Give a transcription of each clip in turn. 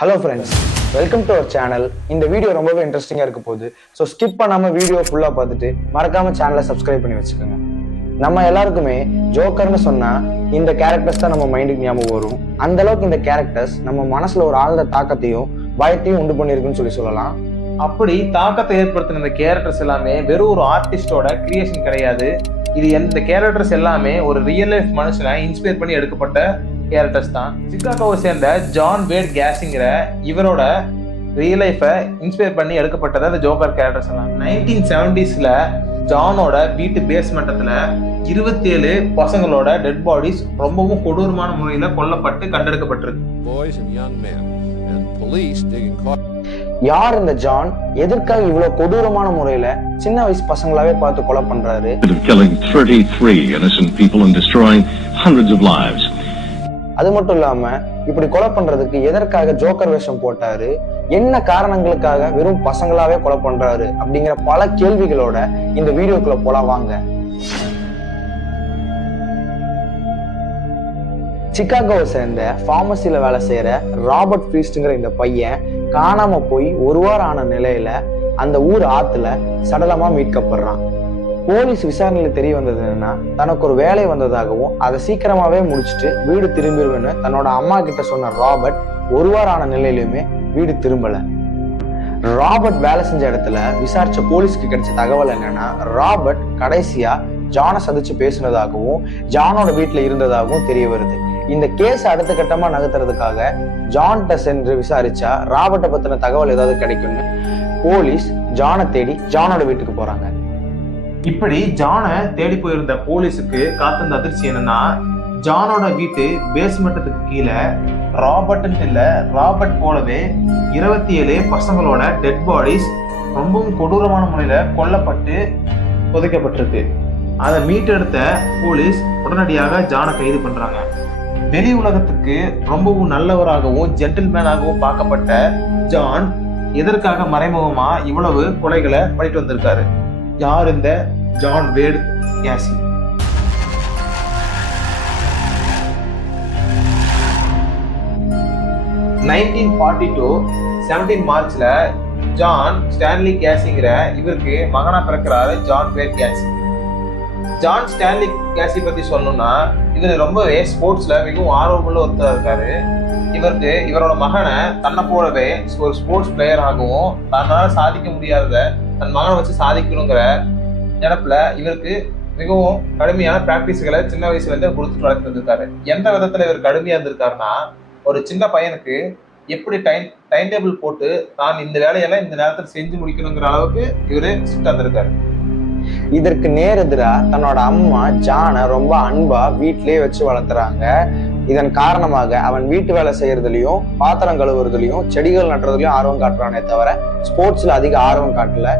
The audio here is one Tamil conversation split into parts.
Hello friends welcome to our channel இந்த வீடியோ ரொம்பவே இன்ட்ரெஸ்டிங்காக இருக்க போகுது. ஸோ ஸ்கிப் பண்ணாமல் வீடியோ ஃபுல்லாக பார்த்துட்டு மறக்காம சேனலை சப்ஸ்கிரைப் பண்ணி வச்சுக்கோங்க. நம்ம எல்லாருக்குமே ஜோக்கர்னு சொன்னால் இந்த கேரக்டர்ஸ் தான் நம்ம மைண்டுக்கு ஞாபகம் வரும். அந்த அளவுக்கு இந்த கேரக்டர்ஸ் நம்ம மனசில் ஒரு ஆழ்ந்த தாக்கத்தையும் பயத்தையும் உண்டு பண்ணியிருக்குன்னு சொல்லி சொல்லலாம். அப்படி தாக்கத்தை ஏற்படுத்தின இந்த கேரக்டர்ஸ் எல்லாமே வெறும் ஒரு ஆர்டிஸ்டோட கிரியேஷன் கிடையாது. இது இந்த கேரக்டர்ஸ் எல்லாமே ஒரு ரியல் லைஃப் மனுஷனை இன்ஸ்பயர் பண்ணி எடுக்கப்பட்ட கேரக்டர்ஸ் தான். சிக்காகோவை சேர்ந்த ஜான் வேட் கேஸிங்கிற இவரோட ரியல் லைஃபை இன்ஸ்பயர் பண்ணி எடுக்கப்பட்டது அந்த ஜோக்கர் கேரக்டர்ஸ் எல்லாம் நைன்டீன் செவன்டிஸ்ல ஜானோட வீட்டு பேஸ்மெண்டத்துல இருபத்தி ஏழு பசங்களோட டெட் பாடிஸ் ரொம்பவும் கொடூரமான முறையில கொல்லப்பட்டு கண்டெடுக்கப்பட்டிருக்கு. யார் இந்த ஜான் எதற்காக இவ்வளவு கொடூரமான முறையில சின்ன வயசு பசங்களாவே பார்த்து கொலை பண்றாரு? அது மட்டும் இல்லாம இப்படி கொலை பண்றதுக்கு எதற்காக ஜோக்கர் வேஷம் போட்டாரு? என்ன காரணங்களுக்காக வெறும் பசங்களாவே கொலை பண்றாரு? அப்படிங்கிற பல கேள்விகளோட இந்த வீடியோக்குள்ள போலாம் வாங்க. சிக்காகோவை சேர்ந்த ஃபார்மசில வேலை செய்யற ராபர்ட் ஃப்ரீஸ்ட்ங்கிற இந்த பையன் காணாம போய் ஒரு வாரம் ஆன நிலையில அந்த ஊர் ஆத்துல சடலமா மீட்கப்படுறான். போலீஸ் விசாரணையில் தெரிய வந்தது என்னன்னா தனக்கு ஒரு வேலை வந்ததாகவும் அதை சீக்கிரமாவே முடிச்சுட்டு வீடு திரும்பிடுவேன்னு தன்னோட அம்மா கிட்ட சொன்ன ராபர்ட் ஒரு வாரம் ஆன நிலையிலுமே வீடு திரும்பல. ராபர்ட் வேலை செஞ்ச இடத்துல விசாரிச்ச போலீஸ்க்கு கிடைச்ச தகவல் என்னன்னா ராபர்ட் கடைசியா ஜானை சந்திச்சு பேசினதாகவும் ஜானோட வீட்டுல இருந்ததாகவும் தெரிய வருது. இந்த கேஸ் அடுத்த கட்டமா நகர்த்துறதுக்காக ஜான்கிட்ட சென்று விசாரிச்சா ராபர்ட்டை பத்தின தகவல் ஏதாவது கிடைக்கும்னு போலீஸ் ஜானை தேடி ஜானோட வீட்டுக்கு போறாங்க. இப்படி ஜானை தேடி போயிருந்த போலீஸுக்கு காத்திருந்த அதிர்ச்சி என்னன்னா ஜானோட வீட்டு பேஸ்மெண்ட்டுக்கு கீழே ராபர்ட்னு இல்லை ராபர்ட் போலவே இருபத்தி ஏழு பசங்களோட டெட் பாடிஸ் ரொம்பவும் கொடூரமான முறையில் கொல்லப்பட்டு புதைக்கப்பட்டிருக்கு. அதை மீட்டெடுத்த போலீஸ் உடனடியாக ஜானை கைது பண்ணுறாங்க வெளி உலகத்துக்கு ரொம்பவும் நல்லவராகவும் ஜென்டில்மேனாகவும் பார்க்கப்பட்ட ஜான் எதற்காக மறைமுகமாக இவ்வளவு கொலைகளை பண்ணிட்டு வந்திருக்காரு? யார் இந்த John Wayne Gacy nineteen forty two seventeen மார்ச்ல ஜான் ஸ்டான்லி கேசிங்கிற இவருக்கு மகனா பிறக்கிறாரு John Wayne Gacy John Stanley Gacy பத்தி சொல்லணும்னா இவர் ரொம்பவே ஸ்போர்ட்ஸ்ல மிகவும் ஆர்வமுள்ள ஒருத்தர் இருக்காரு. இவருக்கு இவரோட மகனை தன்னை போலவே ஒரு ஸ்போர்ட்ஸ் பிளேயர் ஆகவும் தன்னால் சாதிக்க முடியாததை தன் மகனை வச்சு சாதிக்கணுங்கிற நினப்பில் இவருக்கு மிகவும் கடுமையான பிராக்டிஸ்களை சின்ன வயசுல இருந்து கொடுத்துட்டு வளர்த்து வந்திருக்காரு எந்த விதத்துல இவர் கடுமையா இருந்திருக்காருன்னா ஒரு சின்ன பையனுக்கு எப்படி டைம் டைம் டேபிள் போட்டு தான் இந்த வேலையெல்லாம் இந்த நேரத்தில் செஞ்சு முடிக்கணுங்கிற அளவுக்கு இவரு ஸ்ட்ரிக்டா இருந்திருக்காரு இதற்கு நேரெதிரா தன்னோட அம்மா ஜானை ரொம்ப அன்பா வீட்டிலேயே வச்சு வளர்த்துறாங்க. இதன் காரணமாக அவன் வீட்டு வேலை செய்யறதுலயும் பாத்திரம் கழுவுறதுலயும் செடிகள் நட்டுறதுலயும் ஆர்வம் காட்டுறானே தவிர ஸ்போர்ட்ஸ்ல அதிக ஆர்வம் காட்டல.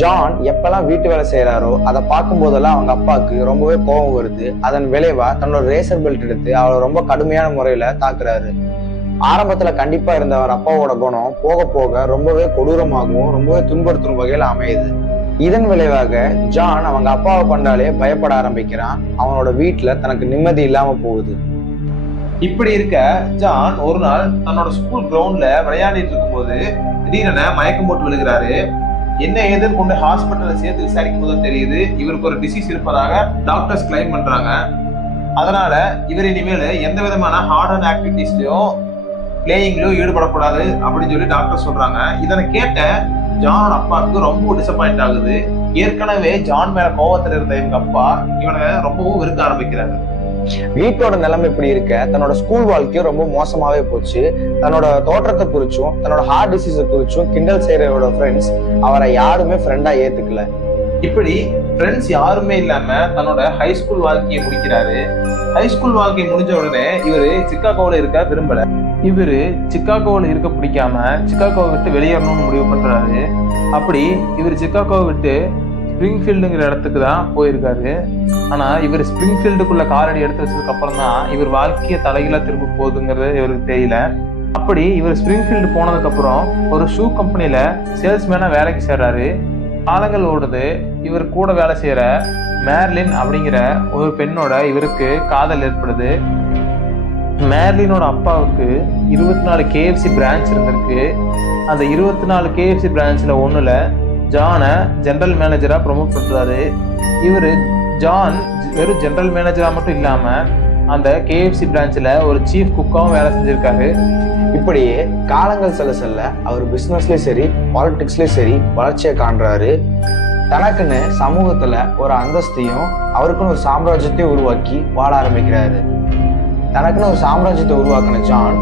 ஜான் எப்பெல்லாம் வீட்டு வேலை செய்யறாரோ அதை பார்க்கும் போதெல்லாம் அவங்க அப்பாவுக்கு ரொம்பவே கோபம் வருது. அதன் விளைவா தன்னோட ரேசர் பெல்ட் எடுத்து அவளை ரொம்ப கடுமையான முறையில தாக்குறாரு. ஆரம்பத்துல கண்டிப்பா இருந்த அவர் அப்பாவோட குணம் போக போக ரொம்பவே கொடூரமாகவும் ரொம்பவே துன்புறுத்தும் வகையில அமையுது. இதன் விளைவாக ஜான் அவங்க அப்பாவை கொண்டாலே பயப்பட ஆரம்பிக்கிறான். அவனோட வீட்டுல தனக்கு நிம்மதி இல்லாம போகுது. இப்படி இருக்க ஜான் ஒரு நாள் தன்னோட ஸ்கூல் கிரவுண்ட்ல விளையாடிட்டு இருக்கும்போது திடீரென மயக்கம் போட்டு விழுகிறாரு. என்ன ஏதுன்னு கொண்டு ஹாஸ்பிட்டலில் சேர்த்து விசாரிக்கும் போது தெரியுது இவருக்கு ஒரு டிசீஸ் இருப்பதாக டாக்டர்ஸ் கிளைம் பண்றாங்க. அதனால இவர் இனிமேல் எந்த விதமான ஹார்ட் அண்ட் ஆக்டிவிட்டிஸ்லயும் பிளேயிங்லயும் ஈடுபடக்கூடாது அப்படின்னு சொல்லி டாக்டர் சொல்றாங்க. இதனை கேட்ட ஜானோட அப்பாவுக்கு ரொம்ப டிசப்பாயிண்ட் ஆகுது. ஏற்கனவே ஜான் மேல கோவத்தில் இருந்த எங்கள் அப்பா இவனை ரொம்பவும் வெறுக்க ஆரம்பிக்கிறாரு. வீட்டோட நிலைமை இப்படி இருக்க தன்னோட ஸ்கூல் வாழ்க்கையும் ரொம்ப மோசமாவே போச்சு. தன்னோட தோற்றத்தை குறிச்சும் தன்னோட ஹார்ட் டிசீஸை குறிச்சும் கிண்டல் செய்யறவரோட ஃப்ரெண்ட்ஸ் அவரை யாருமே ஃப்ரெண்டா ஏத்துக்கல. இப்படி ஃப்ரெண்ட்ஸ் யாருமே இல்லாம தன்னோட ஹை ஸ்கூல் வாழ்க்கையை முடிக்கிறாரு. ஹை ஸ்கூல் வாழ்க்கை முடிஞ்ச உடனே இவரு சிக்காகோவில் இருக்க விரும்பல. இவரு சிக்காகோவில் இருக்க பிடிக்காம சிக்காகோவை விட்டு வெளியேறணும்னு முடிவு பண்றாரு. அப்படி இவர் சிக்காகோவை விட்டு ஸ்ப்ரிங்ஃபீல்டுங்கிற இடத்துக்கு தான் போயிருக்காரு. ஆனால் இவர் ஸ்ப்ரிங்ஃபீல்டுக்குள்ள காலடி எடுத்து வச்சதுக்கு அப்புறம் தான் இவர் வாழ்க்கையை தலைகீழா திரும்ப போகுதுங்கிறது இவருக்கு தெரியல. அப்படி இவர் ஸ்ப்ரிங்ஃபீல்டு போனதுக்கப்புறம் ஒரு ஷூ கம்பெனியில் சேல்ஸ்மேனாக வேலைக்கு சேர்றாரு. காலங்கள் ஓடுது இவர் கூட வேலை செய்கிற மேர்லின் அப்படிங்கிற ஒரு பெண்ணோட இவருக்கு காதல் ஏற்படுது. மேர்லினோட அப்பாவுக்கு இருபத்தி நாலு கேஎஃப்சி பிரான்ச் இருந்திருக்கு. அந்த இருபத்தி நாலு கேஎஃப்சி பிரான்ச்சில் ஒன்றில் ஜானை ஜென்ரல் மேனேஜராக ப்ரொமோட் பண்ணுறாரு இவர் ஜான் வெறும் ஜென்ரல் மேனேஜராக மட்டும் இல்லாமல் அந்த கேஎஃப்சி பிரான்ச்சில் ஒரு சீஃப் குக்காவும் வேலை செஞ்சுருக்காரு. இப்படியே காலங்கள் செல்ல செல்ல அவர் பிஸ்னஸ்லேயும் சரி பாலிடிக்ஸ்லேயும் சரி வளர்ச்சியை காண்றாரு. தனக்குன்னு சமூகத்தில் ஒரு அந்தஸ்தையும் அவருக்குன்னு ஒரு சாம்ராஜ்யத்தையும் உருவாக்கி வாழ ஆரம்பிக்கிறாரு. தனக்குன்னு ஒரு சாம்ராஜ்யத்தை உருவாக்கின ஜான்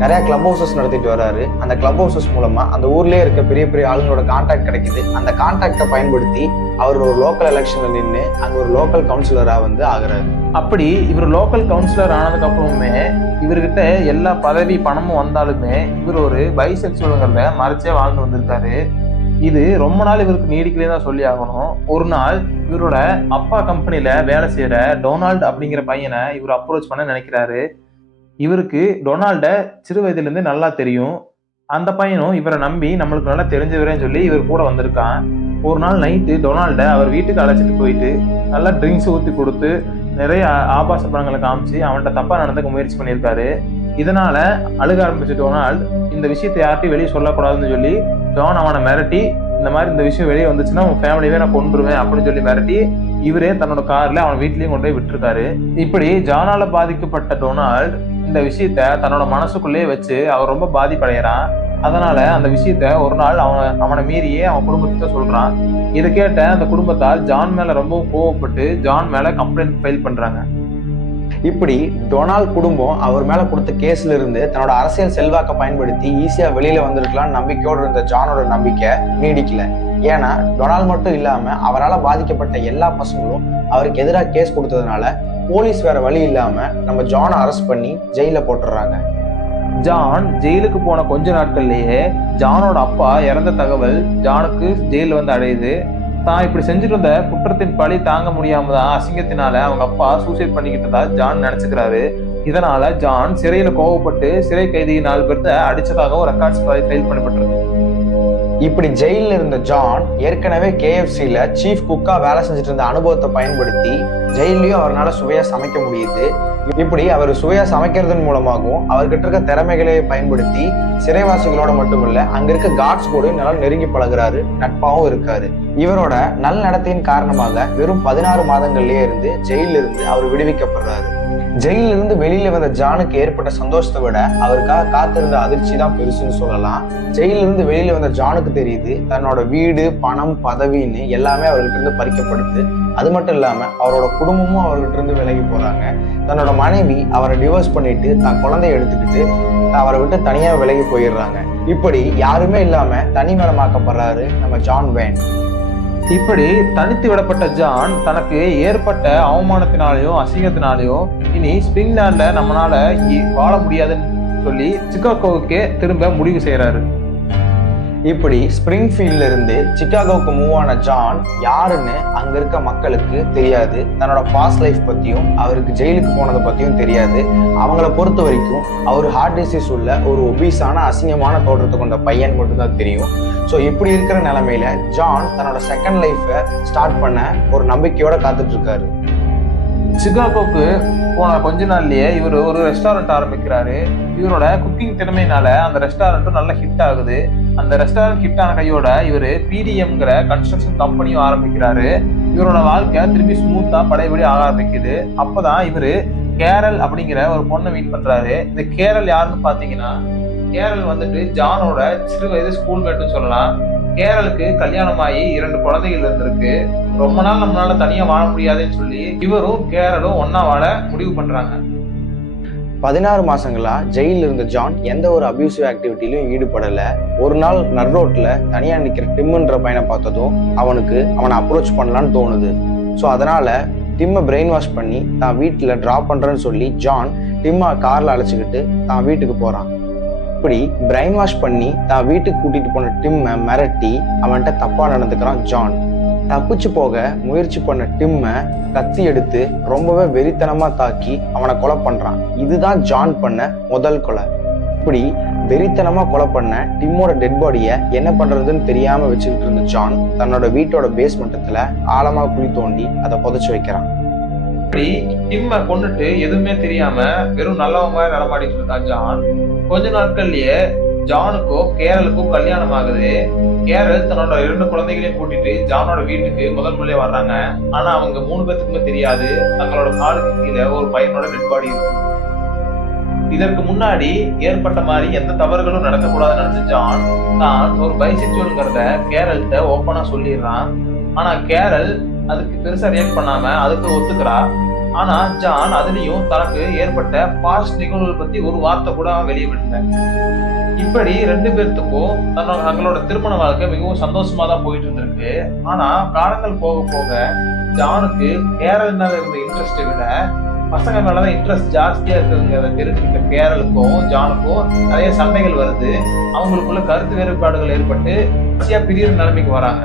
நிறைய கிளப் ஹவுசஸ் நடத்திட்டு வர்றாரு அந்த கிளப் ஹவுசஸ் மூலமா அந்த ஊர்லயே இருக்க பெரிய பெரிய ஆளுங்களோட கான்டாக்ட் கிடைக்குது. அந்த கான்டாக்டை பயன்படுத்தி அவர் ஒரு லோக்கல் எலெக்ஷன்ல நின்று அங்க ஒரு லோக்கல் கவுன்சிலரா வந்து ஆகுறாரு. அப்படி இவர் லோக்கல் கவுன்சிலர் ஆனதுக்கு அப்புறமே இவர்கிட்ட எல்லா பதவி பணமும் வந்தாலுமே இவர் ஒரு பைசெக்சுவலுங்கிறத மறைச்சே வாழ்ந்து வந்திருக்காரு. இது ரொம்ப நாள் இவருக்கு நீடிக்கலே தான் சொல்லி ஆகணும். ஒரு நாள் இவரோட அப்பா கம்பெனில வேலை செய்யற டொனால்டு அப்படிங்கிற பையனை இவர் அப்ரோச் பண்ண நினைக்கிறாரு. இவருக்கு டொனால்ட சிறு வயதுலேருந்து நல்லா தெரியும். அந்த பையனும் இவரை நம்பி நம்மளுக்கு நல்லா தெரிஞ்சவரேன்னு சொல்லி இவர் கூட வந்திருக்கான். ஒரு நாள் நைட்டு டொனால்ட அவர் வீட்டுக்கு அழைச்சிட்டு போயிட்டு நல்லா ட்ரிங்க்ஸ் ஊற்றி கொடுத்து நிறைய ஆபாச படங்களை காமிச்சு அவன்கிட்ட தப்பாக நடந்துக்க முயற்சி பண்ணியிருக்காரு. இதனால அழுக ஆரம்பிச்ச டொனால்ட் இந்த விஷயத்தை யார்ட்டையும் வெளியே சொல்லக்கூடாதுன்னு சொல்லி ஜான் அவனை மிரட்டி இந்த மாதிரி இந்த விஷயம் வெளியே வந்துச்சுன்னா உன் ஃபேமிலியவே நான் கொண்டுருவேன் அப்படின்னு சொல்லி மிரட்டி இவரே தன்னோட கார்ல அவன் வீட்லயும் கொண்டு போய் விட்டுருக்காரு. இப்படி ஜானால பாதிக்கப்பட்ட டொனால்ட் இந்த விஷயத்த தன்னோட மனசுக்குள்ளேயே வச்சு அவர் ரொம்ப பாதிப்படைகிறான். அதனால அந்த விஷயத்த ஒரு நாள் அவன் அவனை மீறியே அவன் குடும்பத்தை சொல்றான். இதை கேட்ட அந்த குடும்பத்தால் ஜான் மேல ரொம்ப கோவப்பட்டு ஜான் மேல கம்ப்ளைண்ட் ஃபைல் பண்றாங்க. இப்படி டொனால்ட் குடும்பம் அவர் மேல கொடுத்த கேஸ்ல இருந்து தன்னோட அரசியல் செல்வாக்கை பயன்படுத்தி ஈஸியா வெளியில வந்திருக்கலாம் நம்பிக்கையோடு இருந்த ஜானோட நம்பிக்கை நீடிக்கல. ஏன்னா டொனால்ட் மட்டும் இல்லாம அவரால் பாதிக்கப்பட்ட எல்லா பசங்களும் அவருக்கு எதிராக கேஸ் கொடுத்ததுனால போலீஸ் வேற வழி இல்லாம நம்ம ஜானை அரெஸ்ட் பண்ணி ஜெயில போட்டுடுறாங்க ஜான் ஜெயிலுக்கு போன கொஞ்ச நாட்கள்லயே ஜானோட அப்பா இறந்த தகவல் ஜானுக்கு ஜெயில வந்து அடையுது. தான் இப்படி செஞ்சுட்டு இருந்த குற்றத்தின் பழி தாங்க முடியாம தான் அசிங்கத்தினால அவங்க அப்பா சூசைட் பண்ணிக்கிட்டதா ஜான் நினைச்சுக்கிறாரு. இதனால ஜான் சிறையில கோவப்பட்டு சிறை கைதி நாலு பேர்த்த அடிச்சதாகவும் ரெக்கார்ட்ஸ் ஃபைல் பண்ணப்பட்டிருக்கு. இப்படி ஜெயிலில் இருந்த ஜான் ஏற்கனவே கேஎஃப்சியில் சீஃப் குக்காக வேலை செஞ்சுட்டு இருந்த அனுபவத்தை பயன்படுத்தி ஜெயிலையும் அவரால் சுவையாக சமைக்க முடியுது. இப்படி அவர் சுவையா சமைக்கிறதன் மூலமாகவும் அவர்கிட்ட இருக்க திறமைகளை பயன்படுத்தி சிறைவாசிகளோட மட்டுமில்ல அங்க இருக்க காட்ஸ் கூட நல்லா நெருங்கி பழகுறாரு நட்பாவும் இருக்காரு. இவரோட நல் நடத்தையின் காரணமாக வெறும் பதினாறு மாதங்கள்லயே இருந்து ஜெயில இருந்து அவர் விடுவிக்கப்படுறாரு. ஜெயில இருந்து வெளியில வந்த ஜானுக்கு ஏற்பட்ட சந்தோஷத்தை விட அவருக்காக காத்திருந்த அதிர்ச்சி தான் பெருசுன்னு சொல்லலாம். ஜெயில இருந்து வெளியில வந்த ஜானுக்கு தெரியுது தன்னோட வீடு பணம் பதவின்னு எல்லாமே அவர்கிட்ட இருந்து பறிக்கப்படுது அது மட்டும் இல்லாமல் அவரோட குடும்பமும் அவர்கிட்ட இருந்து விலகி போகிறாங்க தன்னோட மனைவி அவரை டிவோர்ஸ் பண்ணிட்டு தான் குழந்தைய எடுத்துக்கிட்டு அவரை விட்டு தனியாக விலகி போயிடுறாங்க. இப்படி யாருமே இல்லாமல் தனிமரமாக்கப்படுறாரு நம்ம ஜான் வேன். இப்படி தனித்து விடப்பட்ட ஜான் தனக்கு ஏற்பட்ட அவமானத்தினாலையும் அசிங்கத்தினாலையும் இனி ஸ்பின்லாண்டில் நம்மளால வாழ முடியாதுன்னு சொல்லி சிக்காகோவுக்கே திரும்ப முடிவு செய்கிறாரு இப்படி ஸ்பிரிங்ஃபீல்ட்ல இருந்து சிக்காகோவுக்கு மூவ் ஆன ஜான் யாருன்னு அங்க இருக்க மக்களுக்கு தெரியாது. தன்னோட பாஸ்ட் லைஃப் பத்தியும் அவருக்கு ஜெயிலுக்கு போனதை பத்தியும் தெரியாது. அவங்கள பொறுத்த வரைக்கும் அவர் ஹார்ட் டிசீஸ் உள்ள ஒரு ஒபீஸான அசிங்கமான தோற்றத்தை கொண்ட பையன் மட்டும்தான் தெரியும். ஸோ இப்படி இருக்கிற நிலைமையில ஜான் தன்னோட செகண்ட் லைஃப்பை ஸ்டார்ட் பண்ண ஒரு நம்பிக்கையோட காத்துட்டு இருக்காரு சிகாகோக்கு போன கொஞ்ச நாள்லயே இவர் ஒரு ரெஸ்டாரண்ட் ஆரம்பிக்கிறாரு. இவரோட குக்கிங் திறமையினால அந்த ரெஸ்டாரண்ட்டும் நல்ல ஹிட் ஆகுது. அந்த ரெஸ்டாரண்ட் ஹிட் ஆன கையோட இவர் பிடிஎம்ங்கிற கன்ஸ்ட்ரக்ஷன் கம்பெனியும் ஆரம்பிக்கிறாரு. இவரோட வாழ்க்கை திரும்பி ஸ்மூத்தா படையபடி ஆக ஆரம்பிக்குது. அப்பதான் இவரு கேரல் அப்படிங்கிற ஒரு பொண்ணை மீட் பண்றாரு. இந்த கேரல் யாருன்னு பாத்தீங்கன்னா கேரல் வந்துட்டு ஜானோட சிறு வயது ஸ்கூல் மேட்னு சொல்லலாம். கேரளுக்கு கல்யாணமாகி இரண்டு குழந்தைகள் இருந்திருக்கு. ரொம்ப நாள் நம்மளால தனியா வாழ முடியாதுன்னு சொல்லி இவரும் கேரளும் ஒன்னா வாழ முடிவு பண்றாங்க. பதினாறு மாசங்களா ஜெயிலில் இருந்த ஜான் எந்த ஒரு அபியூசிவ் ஆக்டிவிட்டிலையும் ஈடுபடல. ஒரு நாள் நர்ரோட்ல தனியா நிக்கிற டிம்ன்ற பையனை பார்த்ததும் அவனுக்கு அவனை அப்ரோச் பண்ணலான்னு தோணுது. ஸோ அதனால டிம்மை பிரெயின் வாஷ் பண்ணி தான் வீட்டில் ட்ராப் பண்ணுறேன்னு சொல்லி ஜான் டிம்மை காரில் அழைச்சிக்கிட்டு தான் வீட்டுக்கு போகிறான் இப்படி பிரெயின் வாஷ் பண்ணி தான் வீட்டுக்கு கூட்டிகிட்டு போன டிம்மை மிரட்டி அவன்கிட்ட தப்பாக நடந்துக்கிறான் ஜான். தப்பிச்சு போக முயற்சி பண்ண டிம்மை கத்தி எடுத்து ரொம்பவே வெறித்தனமா தாக்கி அவனை கொலை பண்றான். இதுதான் ஜான் பண்ண முதல் கொலை. இப்படி வெறித்தனமா கொலை பண்ண டிம்மோட டெட் பாடியை என்ன பண்றதுன்னு தெரியாம வச்சுக்கிட்டு இருந்த ஜான் தன்னோட வீட்டோட பேஸ்மெண்டத்துல ஆழமா குழி தோண்டி அதை புதைச்சு வைக்கிறான். இப்படி டிம்ம கொண்டுட்டு எதுவுமே தெரியாம வெறும் நல்லவங்க நடமாடிட்டு இருக்கான் ஜான். கொஞ்ச நாட்கள்லயே ஜானுக்கும் கேரளுக்கும் கல்யாணம் ஆகுது கேரள் தன்னோட இரண்டு குழந்தைகளையும் கூட்டிட்டு ஜானோட வீட்டுக்கு முதல் முறையே வர்றாங்க. ஆனா அவங்க மூணு பேத்துக்குமே தெரியாது. தங்களோட காலுக்கு கீழே ஒரு பையனோட டெட் பாடி இருக்கு. இதற்கு முன்னாடி ஏற்பட்ட மாதிரி எந்த தவறுகளும் நடக்கக்கூடாதுன்னு நினைச்ச ஜான் தான் ஒரு பைசெக்சுவலுங்கிறத கேரள்கிட்ட ஓப்பனா சொல்லிடுறான். ஆனா கேரல் அதுக்கு பெருசா ரியாக்ட் பண்ணாம அதுக்கு ஒத்துக்கிறா. ஆனா ஜான் அதுலயும் தனக்கு ஏற்பட்ட பாஸ்ட் நிகழ்வுகள் பத்தி ஒரு வார்த்தை கூட அவன் வெளியே விடல. இப்படி ரெண்டு பேர்த்துக்கும் தன்னோட தங்களோட திருமண வாழ்க்கை மிகவும் சந்தோஷமா தான் போயிட்டு இருந்திருக்கு. ஆனா காலங்கள் போக போக ஜானுக்கு கேரள் மேல இருந்த இன்ட்ரெஸ்ட்டை விட பசங்க மேலதான் இன்ட்ரெஸ்ட் ஜாஸ்தியா இருக்குங்கிறத தெரிஞ்சுக்கிட்ட கேரளுக்கும் ஜானுக்கும் நிறைய சண்டைகள் வருது. அவங்களுக்குள்ள கருத்து வேறுபாடுகள் ஏற்பட்டு கடைசியா பிரியிற நிலைமைக்கு வராங்க.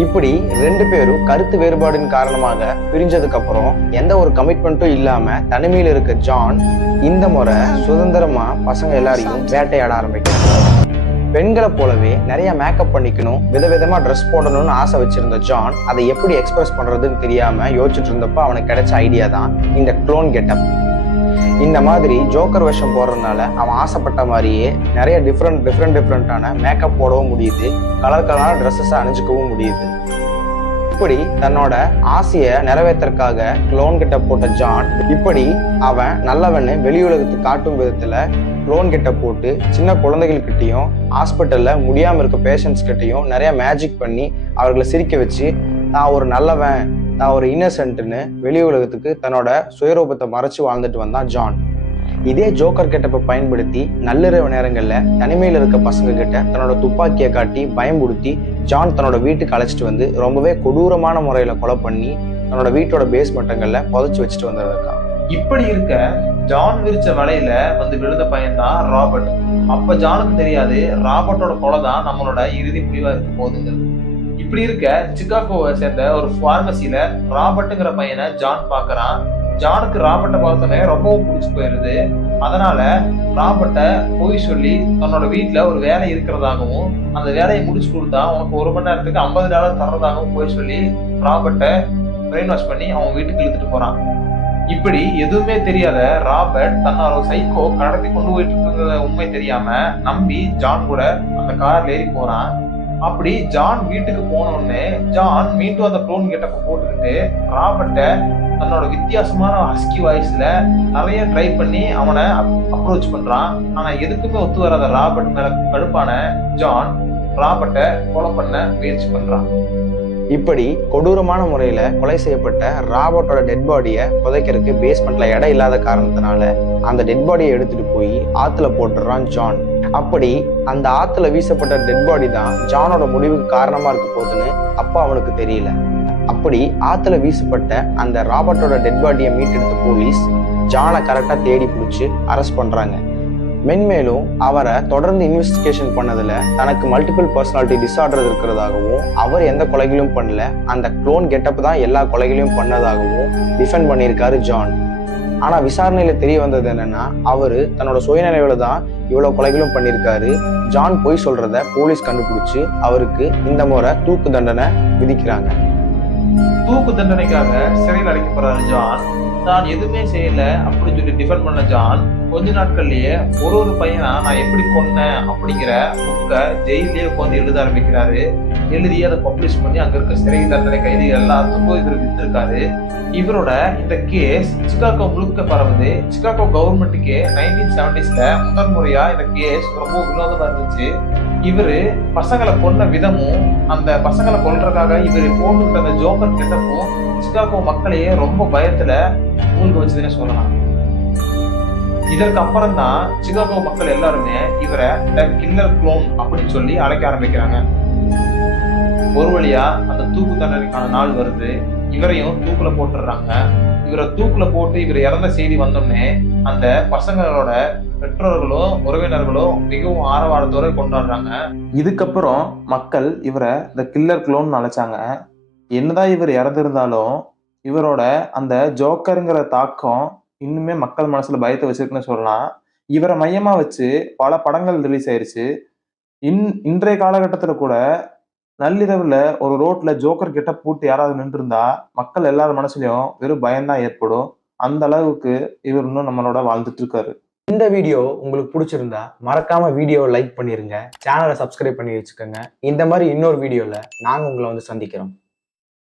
இப்படி ரெண்டு பேரும் கருத்து வேறுபாடின் காரணமாக பிரிஞ்சதுக்கு அப்புறம் எந்த ஒரு கமிட்மெண்ட்டும் இல்லாம தனிமையில் இருக்க ஜான் இந்த முறை சுதந்திரமா பசங்க எல்லாரையும் வேட்டையாட ஆரம்பிக்கிறாங்க பெண்களை போலவே நிறைய மேக்கப் பண்ணிக்கணும் விதவிதமா ட்ரெஸ் போடணும்னு ஆசை வச்சிருந்த ஜான் அதை எப்படி எக்ஸ்பிரஸ் பண்றதுன்னு தெரியாம யோசிச்சுட்டு இருந்தப்ப அவனுக்கு கிடைச்ச ஐடியா தான் இந்த க்ளோன் கெட்டப் இந்த மாதிரி ஜோக்கர் வேஷம் போடுறதுனால அவன் ஆசைப்பட்ட மாதிரியே நிறைய டிஃப்ரெண்ட் டிஃப்ரெண்ட் டிஃப்ரெண்ட்டான மேக்கப் போடவும் முடியுது. கலர் கலரான ட்ரெஸ்ஸஸ் அணிஞ்சிக்கவும் முடியுது. இப்படி தன்னோட ஆசையை நிறைவேற்றறதுக்காக க்ளோன் கிட்ட போட்ட ஜான் இப்படி அவன் நல்லவன்னு வெளி உலகத்துக்கு காட்டும் விதத்துல க்ளோன் கிட்ட போட்டு சின்ன குழந்தைகள்கிட்டையும் ஹாஸ்பிட்டல்ல முடியாம இருக்க பேஷண்ட்ஸ் கிட்டையும் நிறைய மேஜிக் பண்ணி அவர்களை சிரிக்க வச்சு நான் ஒரு நல்லவன் நான் ஒரு இன்னசென்ட்னு வெளி உலகத்துக்கு தன்னோட சுயரூபத்தை மறைச்சு வாழ்ந்துட்டு வந்தான் ஜான். இதே ஜோக்கர் கெட்டப்பை பயன்படுத்தி நள்ளிரவு நேரங்களில் தனிமையில் இருக்க பசங்க கிட்ட தன்னோட துப்பாக்கியை காட்டி பயம்படுத்தி ஜான் தன்னோட வீட்டுக்கு அழைச்சிட்டு வந்து ரொம்பவே கொடூரமான முறையில கொலை பண்ணி தன்னோட வீட்டோட பேஸ் மட்டங்கள்ல புதைச்சு வச்சுட்டு வந்திருக்கான் இப்படி இருக்க ஜான் விரிச்ச வலையில வந்து விழுந்த பையன் தான் ராபர்ட். அப்ப ஜானுக்கு தெரியாது ராபர்ட்டோட கொலை தான் நம்மளோட இறுதி முடிவா இருக்கும் போதுங்கிறது இப்படி இருக்க சிகாகோவை சேர்ந்த ஒரு ஃபார்மசியில ராபர்ட்டுங்கிற பையனை ஜான் பாக்குறான் ஜானுக்கு ராபர்ட்டை பார்த்தோன்னே ரொம்பவும் பிடிச்சி போயிருது. அதனால ராபர்ட்டை போய் சொல்லி தன்னோட வீட்டில் ஒரு வேலை இருக்கிறதாகவும் அந்த வேலையை முடிச்சு கொடுத்தா உனக்கு ஒரு மணி நேரத்துக்கு ஐம்பது டாலர் தர்றதாகவும் போய் சொல்லி ராபர்ட்டை பிரெயின் வாஷ் பண்ணி அவன் வீட்டுக்கு இழுத்துட்டு போறான். இப்படி எதுவுமே தெரியாத ராபர்ட் தன்னோட சைக்கோ கடத்தி கொண்டு போயிட்டு இருக்கிற உண்மை தெரியாம நம்பி ஜான் கூட அந்த கார்ல ஏறி போறான். அப்படி ஜான் வீட்டுக்கு போனோடனே ஜான் மீண்டும் அந்த க்ளோன் கெட்டப்ப போட்டுக்கிட்டு ராபர்ட்டை தன்னோட வித்தியாசமான ஹஸ்கி வாய்ஸ்ல நிறைய ட்ரை பண்ணி அவனை அப்ரோச் பண்றான். ஆனா எதுக்குமே ஒத்து வராத ராபர்ட் மேல கடுப்பான ஜான் ராபர்ட்டை கொலை பண்ண முயற்சி பண்றான். இப்படி கொடூரமான முறையில கொலை செய்யப்பட்ட ராபர்ட்டோட டெட் பாடியை புதைக்கிறதுக்கு பேஸ்மெண்ட்ல இடம் இல்லாத காரணத்தினால அந்த டெட் பாடியை எடுத்துட்டு போய் ஆத்துல போட்டுடுறான் ஜான். அப்படி அந்த ஆத்துல வீசப்பட்ட டெட் பாடி தான் ஜானோட முடிவுக்கு காரணமா இருக்க போகுதுன்னு அப்பா அவனுக்கு தெரியல. அப்படி ஆத்துல வீசப்பட்ட அந்த ராபர்ட்டோட டெட் பாடியை மீட்டெடுத்த போலீஸ் ஜானை கரெக்டா தேடி பிடிச்சி அரெஸ்ட் பண்றாங்க. மென்மேலும் அவரை தொடர்ந்து இன்வெஸ்டிகேஷன் பண்ணதுல தனக்கு மல்டிபிள் பர்சனாலிட்டி டிசார்டர் இருக்கிறதாகவும் அவர் எந்த கொலைகளையும் பண்ணல. அந்த க்ளோன் கெட்டப் தான் எல்லா கொலைகளையும் பண்ணதாகவும் டிஃபெண்ட் பண்ணியிருக்காரு ஜான் ஆனா விசாரணையில தெரிய வந்தது என்னன்னா அவரு தன்னோட சுயநினைவுல தான் இவ்வளவு கொலைகளும் பண்ணியிருக்காரு. ஜான் பொய் சொல்றத போலீஸ் கண்டுபிடிச்சு அவருக்கு இந்த முறை தூக்கு தண்டனை விதிக்கிறாங்க. தூக்கு தண்டனைக்காக சிறையில் அடைக்கப்படுறாரு ஜான் தான் எதுவுமே செய்யல அப்படின்னு சொல்லி டிஃபெண்ட் பண்ண ஜான் கொஞ்ச நாட்கள்லயே ஒரு ஒரு பையனா நான் எப்படி கொன்னேன் அப்படிங்கிற புக்கை ஜெயிலே உட்காந்து எழுத ஆரம்பிக்கிறாரு. எழுதி அதை பப்ளிஷ் பண்ணி அங்க இருக்க சிறை தண்டனை கைதிகள் எல்லாத்துக்கும் இவர் வித்திருக்காரு. இவரோட இந்த கேஸ் சிகாகோ முழுக்க பரவுது. சிகாகோ கவர்மெண்ட்டுக்கே நைன்டீன் செவன்டிஸ்ல முதல் முறையா இந்த கேஸ் ரொம்ப வினோதமா இருந்துச்சு. இவரு பசங்களை கொன்ன விதமும் அந்த பசங்களை கொல்றதுக்காக இவர் போட்டுக்கிட்ட அந்த ஜோக்கர் கெட்டப்பும் சிகாகோ மக்களையே ரொம்ப பயத்துல மூழ்க வச்சதுன்னு சொல்லலாம். இதற்கு அப்புறம் தான் சிகாகோ மக்கள் எல்லாருமே இவரை த கில்லர் குளோன் அப்படின்னு சொல்லி அழைக்க ஆரம்பிக்கிறாங்க. ஒரு வழியா அந்த தூக்கு தண்டனைக்கான நாள் வருது. இவரையும் தூக்குல போட்டுடுறாங்க இவரை தூக்குல போட்டு இவர் இறந்த செய்தி வந்தோடனே அந்த பசங்களோட பெற்றோர்களும் உறவினர்களும் மிகவும் ஆரவாரத்தோட கொண்டாடுறாங்க. இதுக்கப்புறம் மக்கள் இவரை த கில்லர் க்ளோன் அழைச்சாங்க. என்னதான் இவர் இறந்துருந்தாலும் இவரோட அந்த ஜோக்கருங்கிற தாக்கம் இன்னுமே மக்கள் மனசுல பயத்தை வச்சிருக்குன்னு சொல்லலாம். இவரை மையமா வச்சு பல படங்கள் ரிலீஸ் ஆயிருச்சு. இன் இன்றைய காலகட்டத்தில் கூட நள்ளிரவுல ஒரு ரோட்ல ஜோக்கர் கிட்ட பூட்டு யாராவது நின்றுருந்தா மக்கள் எல்லார் மனசுலயும் வெறும் பயம்தான் ஏற்படும். அந்த அளவுக்கு இவர் இன்னும் நம்மளோட வாழ்ந்துட்டு இருக்காரு இந்த வீடியோ உங்களுக்கு பிடிச்சிருந்தா மறக்காம வீடியோவை லைக் பண்ணிருங்க. சேனலை சப்ஸ்கிரைப் பண்ணி வச்சுக்கோங்க. இந்த மாதிரி இன்னொரு வீடியோல நாங்க உங்களை வந்து சந்திக்கிறோம்.